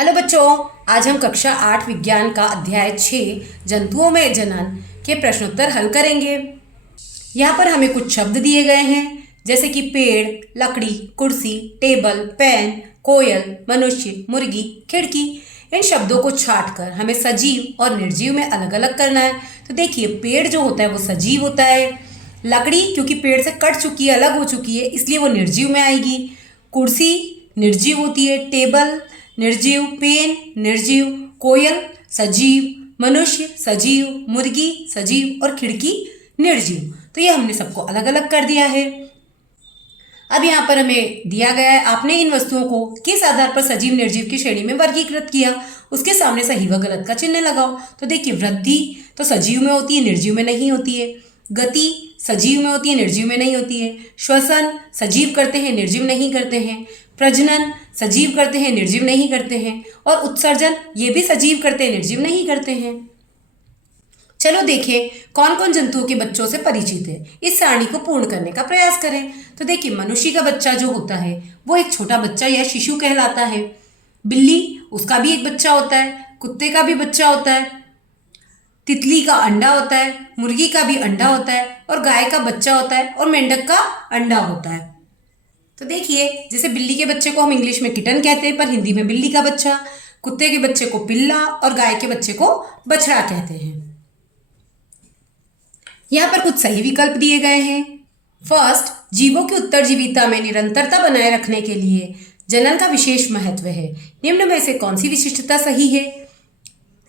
Hello बच्चों, आज हम कक्षा 8 विज्ञान का अध्याय 6 जंतुओं में जनन के प्रश्नोत्तर हल करेंगे। यहाँ पर हमें कुछ शब्द दिए गए हैं जैसे कि पेड़, लकड़ी, कुर्सी, टेबल, पेन, कोयल, मनुष्य, मुर्गी, खिड़की। इन शब्दों को छांटकर हमें सजीव और निर्जीव में अलग अलग करना है। तो देखिए, पेड़ जो होता है वो सजीव होता है। लकड़ी क्योंकि पेड़ से कट चुकी है, अलग हो चुकी है, इसलिए वो निर्जीव में आएगी। कुर्सी निर्जीव होती है, टेबल निर्जीव, पेन निर्जीव, कोयल सजीव, मनुष्य सजीव, मुर्गी सजीव और खिड़की निर्जीव। तो ये हमने सबको अलग अलग कर दिया है। अब यहाँ पर हमें दिया गया है, आपने इन वस्तुओं को किस आधार पर सजीव निर्जीव की श्रेणी में वर्गीकृत किया, उसके सामने सही व गलत का चिन्ह लगाओ। तो देखिए, वृद्धि तो सजीव में होती है, निर्जीव में नहीं होती है। गति सजीव में होती है, निर्जीव में नहीं होती है। श्वसन सजीव करते हैं, निर्जीव नहीं करते हैं। प्रजनन सजीव करते हैं, निर्जीव नहीं करते हैं। और उत्सर्जन ये भी सजीव करते हैं, निर्जीव नहीं करते हैं। चलो देखें कौन कौन जंतुओं के बच्चों से परिचित है। इस सारणी को पूर्ण करने का प्रयास करें। तो देखिए, मनुष्य का बच्चा जो होता है वो एक छोटा बच्चा या शिशु कहलाता है। बिल्ली, उसका भी एक बच्चा होता है। कुत्ते का भी बच्चा होता है। तितली का अंडा होता है। मुर्गी का भी अंडा होता है। और गाय का बच्चा होता है। और मेंढक का अंडा होता है। तो देखिए, जैसे बिल्ली के बच्चे को हम इंग्लिश में किटन कहते हैं, पर हिंदी में बिल्ली का बच्चा। कुत्ते के बच्चे को पिल्ला और गाय के बच्चे को बछड़ा कहते हैं। यहाँ पर कुछ सही विकल्प दिए गए हैं। फर्स्ट, जीवों की उत्तरजीविता में निरंतरता बनाए रखने के लिए जनन का विशेष महत्व है। निम्न में से कौन सी विशिष्टता सही है?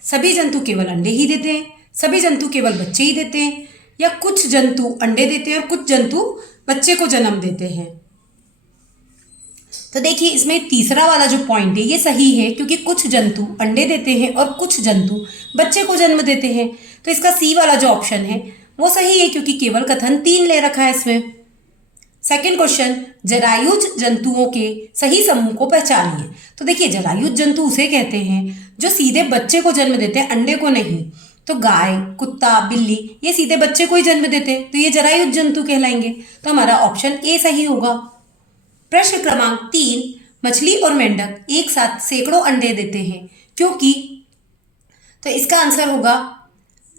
सभी जंतु केवल अंडे ही देते हैं, सभी जंतु केवल बच्चे ही देते हैं, या कुछ जंतु अंडे देते हैं और कुछ जंतु बच्चे को जन्म देते हैं। तो देखिए, इसमें तीसरा वाला जो पॉइंट है ये सही है, क्योंकि कुछ जंतु अंडे देते हैं और कुछ जंतु बच्चे को जन्म देते हैं। तो इसका सी वाला जो ऑप्शन है वो सही है, क्योंकि केवल कथन 3 ले रखा है इसमें। सेकंड क्वेश्चन, जरायुज जंतुओं के सही समूह को पहचानिए। तो देखिए, जरायुज जंतु उसे कहते हैं जो सीधे बच्चे को जन्म देते हैं, अंडे को नहीं। तो गाय, कुत्ता, बिल्ली ये सीधे बच्चे को ही जन्म देते हैं, तो ये जरायुज जंतु कहलाएंगे। तो हमारा ऑप्शन ए सही होगा। प्रश्न क्रमांक 3, मछली और मेंढक एक साथ सैकड़ों अंडे देते हैं क्योंकि, तो इसका आंसर होगा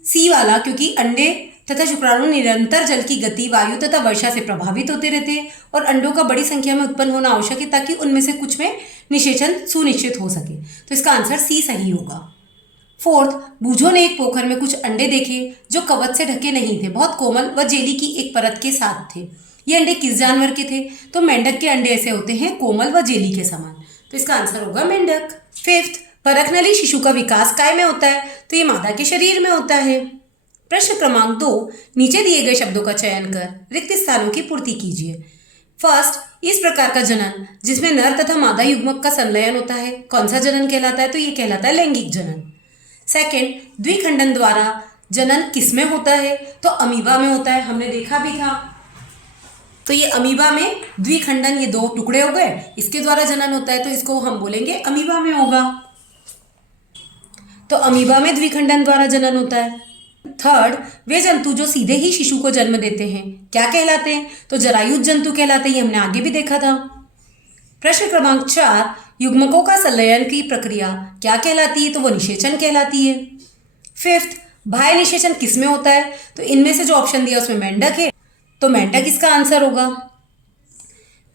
सी वाला, क्योंकि अंडे तथा शुक्राणु निरंतर जल की गति, वायु तथा वर्षा से प्रभावित होते रहते हैं और अंडों का बड़ी संख्या में उत्पन्न होना आवश्यक है ताकि उनमें से कुछ में निषेचन सुनिश्चित हो सके। तो इसका आंसर सी सही होगा। फोर्थ, बूझों ने एक पोखर में कुछ अंडे देखे जो कवच से ढके नहीं थे, बहुत कोमल व जेली की एक परत के साथ थे। ये अंडे किस जानवर के थे? तो मेंढक के अंडे ऐसे होते हैं, कोमल व जेली के समान। तो इसका आंसर होगा मेंढक। फिफ्थ, परखनली शिशु का विकास काय में होता है? तो ये मादा के शरीर में होता है। प्रश्न क्रमांक 2, नीचे दिए गए शब्दों का चयन कर रिक्त स्थानों की पूर्ति कीजिए। फर्स्ट, इस प्रकार का जनन जिसमें नर तथा मादा युग्मक का संलयन होता है कौन सा जनन कहलाता है? तो ये कहलाता है लैंगिक जनन। सेकेंड, द्विखंडन द्वारा जनन किसमें होता है? तो अमीबा में होता है, हमने देखा भी था। तो ये अमीबा में द्विखंडन, ये 2 टुकड़े हो गए, इसके द्वारा जनन होता है, तो इसको हम बोलेंगे अमीबा में होगा। तो अमीबा में द्विखंडन द्वारा जनन होता है। थर्ड, वे जंतु जो सीधे ही शिशु को जन्म देते हैं क्या कहलाते हैं? तो जरायुज जंतु कहलाते हैं, ये हमने आगे भी देखा था। प्रश्न क्रमांक 4, युग्मकों का संलयन की प्रक्रिया क्या कहलाती है? तो वो निषेचन कहलाती है। फिफ्थ, बाह्य निषेचन किसमें होता है? तो इनमें से जो ऑप्शन दिया उसमें मेंढक है, तो मेंढक इसका आंसर होगा।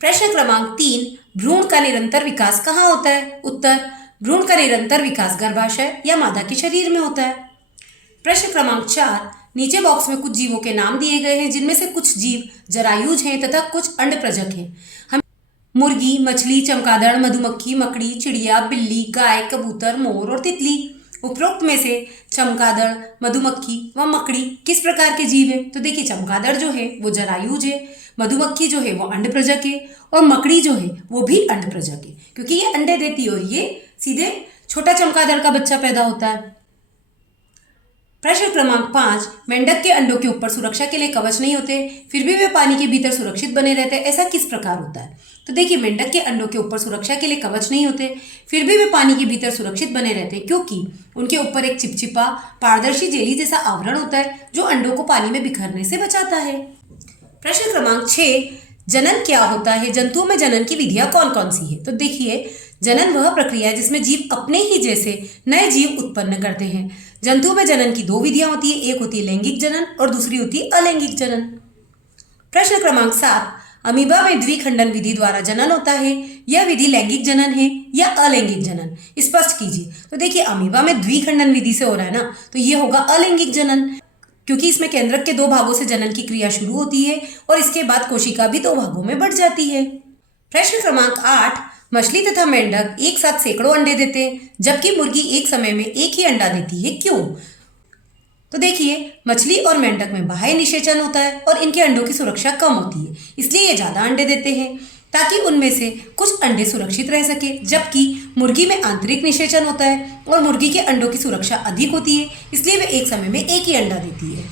प्रश्न क्रमांक 3, भ्रूण का निरंतर विकास कहाँ होता है? उत्तर, भ्रूण का निरंतर विकास गर्भाशय या मादा के शरीर में होता है। प्रश्न क्रमांक 4, नीचे बॉक्स में कुछ जीवों के नाम दिए गए हैं जिनमें से कुछ जीव जरायुज हैं तथा कुछ अंडप्रजक हैं। हम मुर्गी, मछली, चमगादड़, मधुमक्खी, मकड़ी, चिड़िया, बिल्ली, गाय, कबूतर, मोर और तितली। उपरोक्त में से चमगादड़, मधुमक्खी व मकड़ी किस प्रकार के जीव है? तो देखिए, चमगादड़ जो है वो जरायुज है, मधुमक्खी जो है वो अंडप्रजक है और मकड़ी जो है वो भी अंडप्रजक है, क्योंकि ये अंडे देती है और ये सीधे छोटा चमगादड़ का बच्चा पैदा होता है। प्रश्न क्रमांक 5, मेंढक के अंडों के ऊपर सुरक्षा के लिए कवच नहीं होते फिर भी वे पानी के भीतर सुरक्षित बने रहते हैं, ऐसा किस प्रकार होता है? तो देखिए, मेंढक के अंडों के ऊपर सुरक्षा के लिए कवच नहीं होते फिर भी वे पानी के भीतर सुरक्षित बने रहते हैं, क्योंकि उनके ऊपर एक चिपचिपा पारदर्शी जेली जैसा आवरण होता है जो अंडों को पानी में बिखरने से बचाता है। प्रश्न क्रमांक 6, जनन क्या होता है? जंतुओं में जनन की विधियां कौन कौन सी है? तो देखिए, जनन वह प्रक्रिया है जिसमें जीव अपने ही जैसे नए जीव उत्पन्न करते हैं। जंतुओं में जनन की दो विधियां होती है, एक होती है लैंगिक जनन और दूसरी होती है अलैंगिक जनन। प्रश्न क्रमांक 7, अमीबा में द्विखंडन विधि द्वारा जनन होता है, यह विधि लैंगिक जनन है या अलैंगिक जनन, स्पष्ट कीजिए। तो देखिए अमीबा में द्विखंडन विधि से हो रहा है ना, तो ये होगा अलैंगिक जनन, क्योंकि इसमें केंद्रक के दो भागों से जनन की क्रिया शुरू होती है और इसके बाद कोशिका भी दो भागों में बढ़ जाती है। प्रश्न क्रमांक 8, मछली तथा मेंढक एक साथ सैकड़ों अंडे देते हैं जबकि मुर्गी एक समय में एक ही अंडा देती है, क्यों? तो देखिए मछली और मेंढक में बाह्य निषेचन होता है और इनके अंडों की सुरक्षा कम होती है, इसलिए ये ज़्यादा अंडे देते हैं ताकि उनमें से कुछ अंडे सुरक्षित रह सके, जबकि मुर्गी में आंतरिक निषेचन होता है और मुर्गी के अंडों की सुरक्षा अधिक होती है, इसलिए वे एक समय में एक ही अंडा देती है।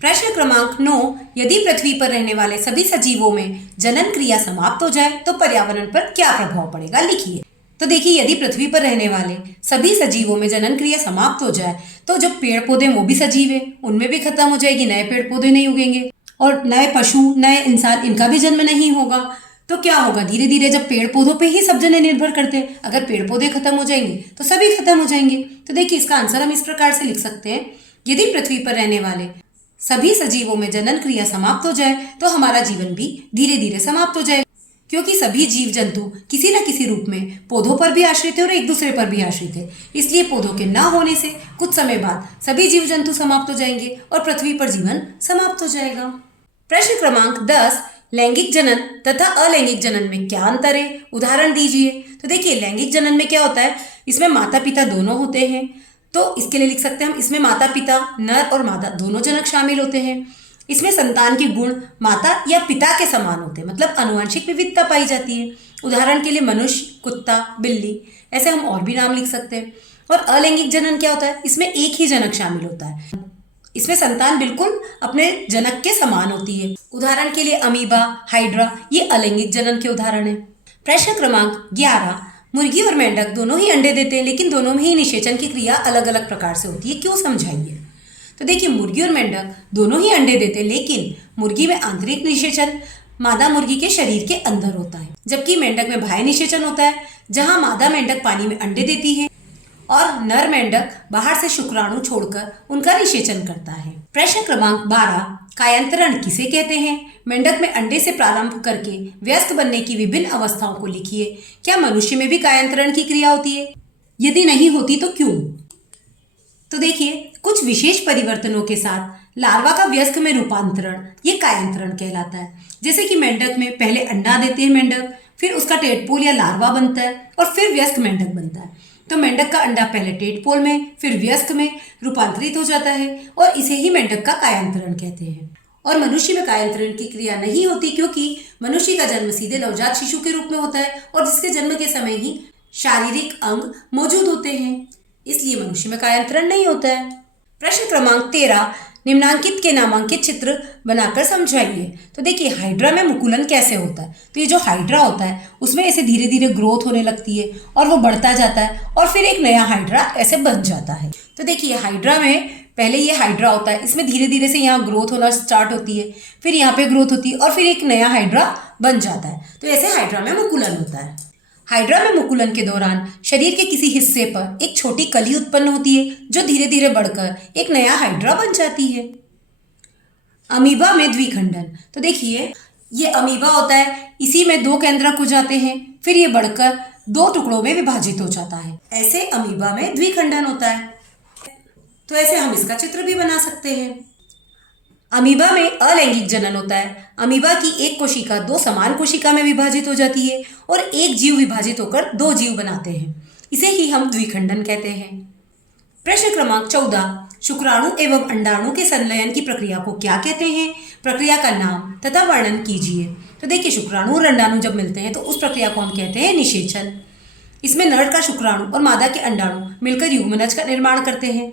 प्रश्न क्रमांक 9, यदि पृथ्वी पर रहने वाले सभी सजीवों में जनन क्रिया समाप्त हो जाए तो पर्यावरण पर क्या प्रभाव पड़ेगा, लिखिए। तो देखिए यदि पृथ्वी पर रहने वाले सभी सजीवों में जनन क्रिया समाप्त हो जाए तो जो पेड़ पौधे वो भी सजीव है उनमें भी खत्म हो जाएगी, नए पेड़ पौधे नहीं उगेंगे और नए पशु नए इंसान इनका भी जन्म नहीं होगा। तो क्या होगा, धीरे धीरे जब पेड़ पौधों पे ही सब जने निर्भर करते हैं, अगर पेड़ पौधे खत्म हो जाएंगे तो सभी खत्म हो जाएंगे। तो देखिए इसका आंसर हम इस प्रकार से लिख सकते हैं, यदि पृथ्वी पर रहने वाले सभी सजीवों में जनन क्रिया समाप्त हो जाए तो हमारा जीवन भी धीरे धीरे समाप्त हो जाएगा, क्योंकि सभी जीव जंतु किसी न किसी रूप में पौधों पर भी आश्रित है और एक दूसरे पर भी आश्रित है, इसलिए पौधों के ना होने से कुछ समय बाद सभी जीव जंतु समाप्त हो जाएंगे और पृथ्वी पर जीवन समाप्त हो जाएगा। प्रश्न क्रमांक 10, लैंगिक जनन तथा अलैंगिक जनन में क्या अंतर है, उदाहरण दीजिए। तो देखिए लैंगिक जनन में क्या होता है, इसमें माता पिता दोनों होते हैं, तो इसके लिए लिख सकते हैं हम, इसमें माता पिता नर और मादा दोनों जनक शामिल होते हैं। इसमें संतान के गुण माता या पिता के समान होते हैं, मतलब आनुवंशिक विविधता पाई जाती है। उदाहरण के लिए मनुष्य, कुत्ता, बिल्ली, ऐसे हम और भी नाम लिख सकते हैं। और अलैंगिक जनन क्या होता है, इसमें एक ही जनक शामिल होता है, इसमें संतान बिल्कुल अपने जनक के समान होती है। उदाहरण के लिए अमीबा, हाइड्रा, ये अलैंगिक जनन के उदाहरण है। प्रश्न क्रमांक 11, मुर्गी और मेंढक दोनों ही अंडे देते हैं लेकिन दोनों में ही निषेचन की क्रिया अलग अलग प्रकार से होती है, क्यों, समझाइए। तो देखिए मुर्गी और मेंढक दोनों ही अंडे देते हैं लेकिन मुर्गी में आंतरिक निषेचन मादा मुर्गी के शरीर के अंदर होता है, जबकि मेंढक में बाह्य निषेचन होता है जहां मादा मेंढक पानी में अंडे देती है और नर मेंढक बाहर से शुक्राणु छोड़कर उनका निषेचन करता है। प्रश्न क्रमांक 12, कायांतरण किसे कहते हैं, मेंढक में अंडे से प्रारंभ करके वयस्क बनने की विभिन्न अवस्थाओं को लिखिए। क्या मनुष्य में भी कायांतरण की क्रिया होती है, यदि नहीं होती तो क्यों? तो देखिए कुछ विशेष परिवर्तनों के साथ लार्वा का वयस्क में रूपांतरण ये कायांतरण कहलाता है। जैसे कि मेंढक में पहले अंडा देते हैं मेंढक, फिर उसका टेडपोल या लार्वा बनता है और फिर वयस्क मेंढक बनता है। तो मेंढक का अंडा पहले टेडपोल में फिर वयस्क में रूपांतरित हो जाता है और इसे ही मेंढक का कायांतरण कहते हैं। और मनुष्य में कायांतरण की क्रिया नहीं होती क्योंकि मनुष्य का जन्म सीधे नवजात शिशु के रूप में होता है और जिसके जन्म के समय ही शारीरिक अंग मौजूद होते हैं, इसलिए मनुष्य में कायांतरण नहीं होता है। प्रश्न क्रमांक 13, निम्नांकित के नामांकित चित्र बनाकर समझाइए। तो देखिए हाइड्रा में मुकुलन कैसे होता है, तो ये जो हाइड्रा होता है उसमें ऐसे धीरे धीरे ग्रोथ होने लगती है और वो बढ़ता जाता है और फिर एक नया हाइड्रा ऐसे बन जाता है। तो देखिए हाइड्रा में पहले ये हाइड्रा होता है, इसमें धीरे धीरे से यहाँ ग्रोथ होना स्टार्ट होती है, फिर यहाँ पे ग्रोथ होती है और फिर एक नया हाइड्रा बन जाता है। तो ऐसे हाइड्रा में मुकुलन होता है। हाइड्रा में मुकुलन के दौरान शरीर के किसी हिस्से पर एक छोटी कली उत्पन्न होती है जो धीरे धीरे बढ़कर एक नया हाइड्रा बन जाती है। अमीबा में द्विखंडन, तो देखिए ये अमीबा होता है, इसी में दो केंद्रक हो जाते हैं, फिर ये बढ़कर दो टुकड़ों में विभाजित हो जाता है, ऐसे अमीबा में द्विखंडन होता है। तो ऐसे हम इसका चित्र भी बना सकते हैं। अमीबा में अलैंगिक जनन होता है, अमीबा की एक कोशिका दो समान कोशिका में विभाजित हो जाती है और एक जीव विभाजित होकर दो जीव बनाते हैं, इसे ही हम द्विखंडन कहते हैं। प्रश्न क्रमांक 14, शुक्राणु एवं अंडाणु के संलयन की प्रक्रिया को क्या कहते हैं, प्रक्रिया का नाम तथा वर्णन कीजिए। तो देखिए शुक्राणु और अंडाणु जब मिलते हैं तो उस प्रक्रिया को हम कहते हैं निषेचन। इसमें नर का शुक्राणु और मादा के अंडाणु मिलकर युग्मनज का निर्माण करते हैं,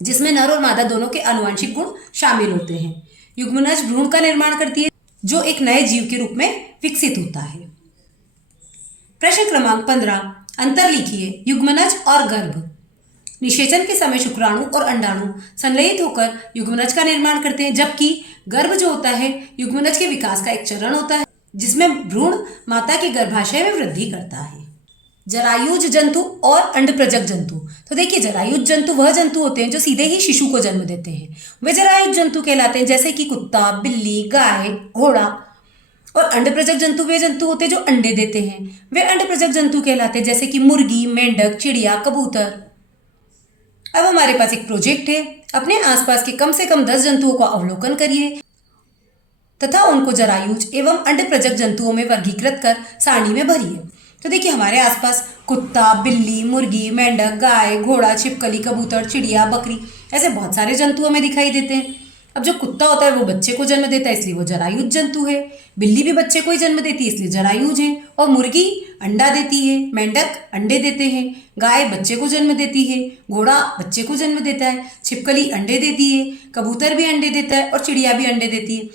जिसमें नर और मादा दोनों के आनुवंशिक गुण शामिल होते हैं। युग्मनज भ्रूण का निर्माण करती है जो एक नए जीव के रूप में विकसित होता है। प्रश्न क्रमांक 15, अंतर लिखिए, युग्मनज और गर्भ। निषेचन के समय शुक्राणु और अंडाणु संलयित होकर युग्मनज का निर्माण करते हैं, जबकि गर्भ जो होता है युग्मनज के विकास का एक चरण होता है जिसमें भ्रूण माता के गर्भाशय में वृद्धि करता है। जरायुज जंतु और अंडप्रजक जंतु। तो देखिए, जरायुज जंतु वह जंतु होते हैं जो सीधे ही शिशु को जन्म देते हैं, वे जरायुज जंतु कहलाते हैं, जैसे कि कुत्ता, बिल्ली, गाय, घोड़ा। और अंडप्रजक जंतु वे जंतु होते हैं जो अंडे देते हैं, वे अंडप्रजक जंतु कहलाते हैं, जैसे कि मुर्गी, मेंढक, चिड़िया, कबूतर। अब हमारे पास एक प्रोजेक्ट है, अपने आसपास के कम से कम 10 जंतुओं का अवलोकन करिए तथा उनको जरायुज एवं अंडप्रजक जंतुओं में वर्गीकृत कर सारणी में भरिए। तो देखिए, हमारे आसपास कुत्ता, बिल्ली, मुर्गी, मेंढक, गाय, घोड़ा, छिपकली, कबूतर, चिड़िया, बकरी, ऐसे बहुत सारे जंतु हमें दिखाई देते हैं। अब जो कुत्ता होता है वो बच्चे को जन्म देता है, इसलिए वो जरायुज जंतु है। बिल्ली भी बच्चे को ही जन्म देती है, इसलिए जरायुज है। और मुर्गी अंडा देती है, मेंढक अंडे देते हैं, गाय बच्चे को जन्म देती है, घोड़ा बच्चे को जन्म देता है, छिपकली अंडे देती है, कबूतर भी अंडे देता है और चिड़िया भी अंडे देती है,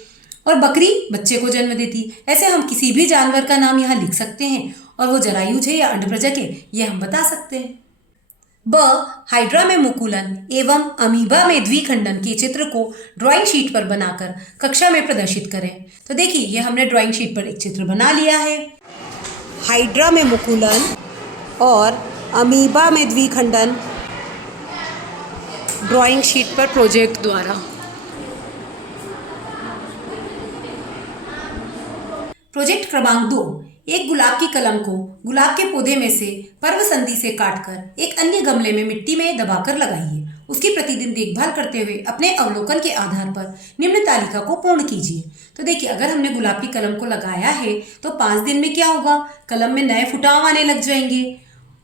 और बकरी बच्चे को जन्म देती है। ऐसे हम किसी भी जानवर का नाम यहाँ लिख सकते हैं और वो जरायुज है या अंडप्रजक है, ये हम बता सकते हैं। ब, हाइड्रा में मुकुलन एवं अमीबा में द्विखंडन के चित्र को ड्राइंग शीट पर बनाकर कक्षा में प्रदर्शित करें। तो देखिए, ये हमने ड्राइंग शीट पर एक चित्र बना लिया है। हाइड्रा में मुकुलन और अमीबा में द्विखंडन ड्राइंग शीट पर प्रोजेक्ट द्वारा। प्रोजेक्ट क्रमांक 2, एक गुलाब की कलम को गुलाब के पौधे में से पर्व संधि से काटकर एक अन्य गमले में मिट्टी में दबाकर लगाइए। उसकी प्रतिदिन देखभाल करते हुए अपने अवलोकन के आधार पर निम्न तालिका को पूर्ण कीजिए। तो देखिए, अगर हमने गुलाब की कलम को लगाया है तो 5 दिन में क्या होगा, कलम में नए फुटाव आने लग जाएंगे।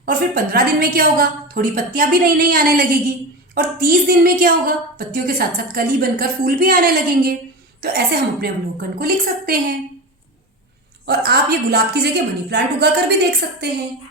और फिर 15 दिन में क्या होगा, थोड़ी पत्तियां भी नई नई आने लगेगी। और 30 दिन में क्या होगा, पत्तियों के साथ साथ कली बनकर फूल भी आने लगेंगे। तो ऐसे हम अपने अवलोकन को लिख सकते हैं। और आप ये गुलाब की जगह मनी प्लांट उगाकर भी देख सकते हैं।